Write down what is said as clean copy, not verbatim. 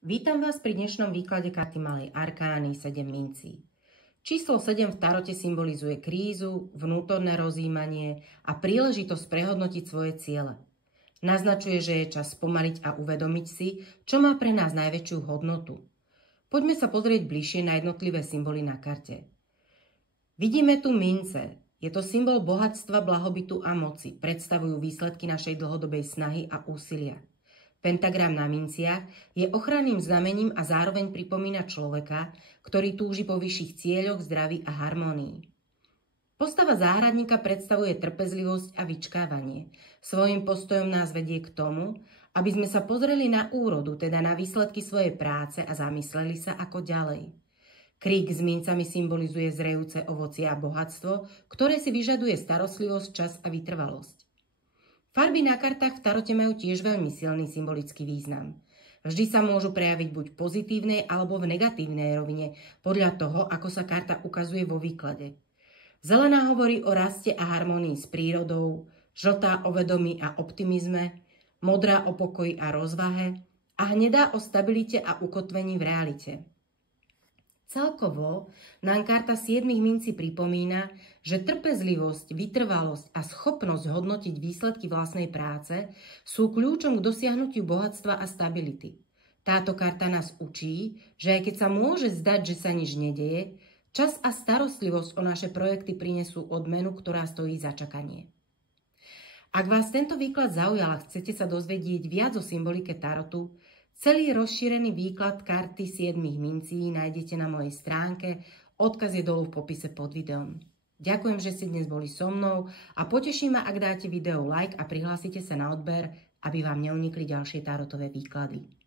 Vítam vás pri dnešnom výklade karty Malej arkány 7 mincí. Číslo 7 v tarote symbolizuje krízu, vnútorné rozjímanie a príležitosť prehodnotiť svoje ciele. Naznačuje, že je čas spomaliť a uvedomiť si, čo má pre nás najväčšiu hodnotu. Poďme sa pozrieť bližšie na jednotlivé symboly na karte. Vidíme tu mince. Je to symbol bohatstva, blahobytu a moci. Predstavujú výsledky našej dlhodobej snahy a úsilia. Pentagram na minciach je ochranným znamením a zároveň pripomína človeka, ktorý túži po vyšších cieľoch, zdraví a harmónii. Postava záhradníka predstavuje trpezlivosť a vyčkávanie. Svojím postojom nás vedie k tomu, aby sme sa pozreli na úrodu, teda na výsledky svojej práce a zamysleli sa ako ďalej. Krík s mincami symbolizuje zrejúce ovocie a bohatstvo, ktoré si vyžaduje starostlivosť, čas a vytrvalosť. Farby na kartách v tarote majú tiež veľmi silný symbolický význam. Vždy sa môžu prejaviť buď v pozitívnej alebo v negatívnej rovine, podľa toho, ako sa karta ukazuje vo výklade. Zelená hovorí o raste a harmonii s prírodou, žltá o vedomí a optimizme, modrá o pokoji a rozvahe a hnedá o stabilite a ukotvení v realite. Celkovo nám karta 7 mincí pripomína, že trpezlivosť, vytrvalosť a schopnosť hodnotiť výsledky vlastnej práce sú kľúčom k dosiahnutiu bohatstva a stability. Táto karta nás učí, že aj keď sa môže zdať, že sa nič nedeje, čas a starostlivosť o naše projekty prinesú odmenu, ktorá stojí za čakanie. Ak vás tento výklad zaujal a chcete sa dozvedieť viac o symbolike tarotu, celý rozšírený výklad karty 7 mincí nájdete na mojej stránke, odkaz je dolu v popise pod videom. Ďakujem, že ste dnes boli so mnou a poteší ma, ak dáte video like a prihlásite sa na odber, aby vám neunikli ďalšie tarotové výklady.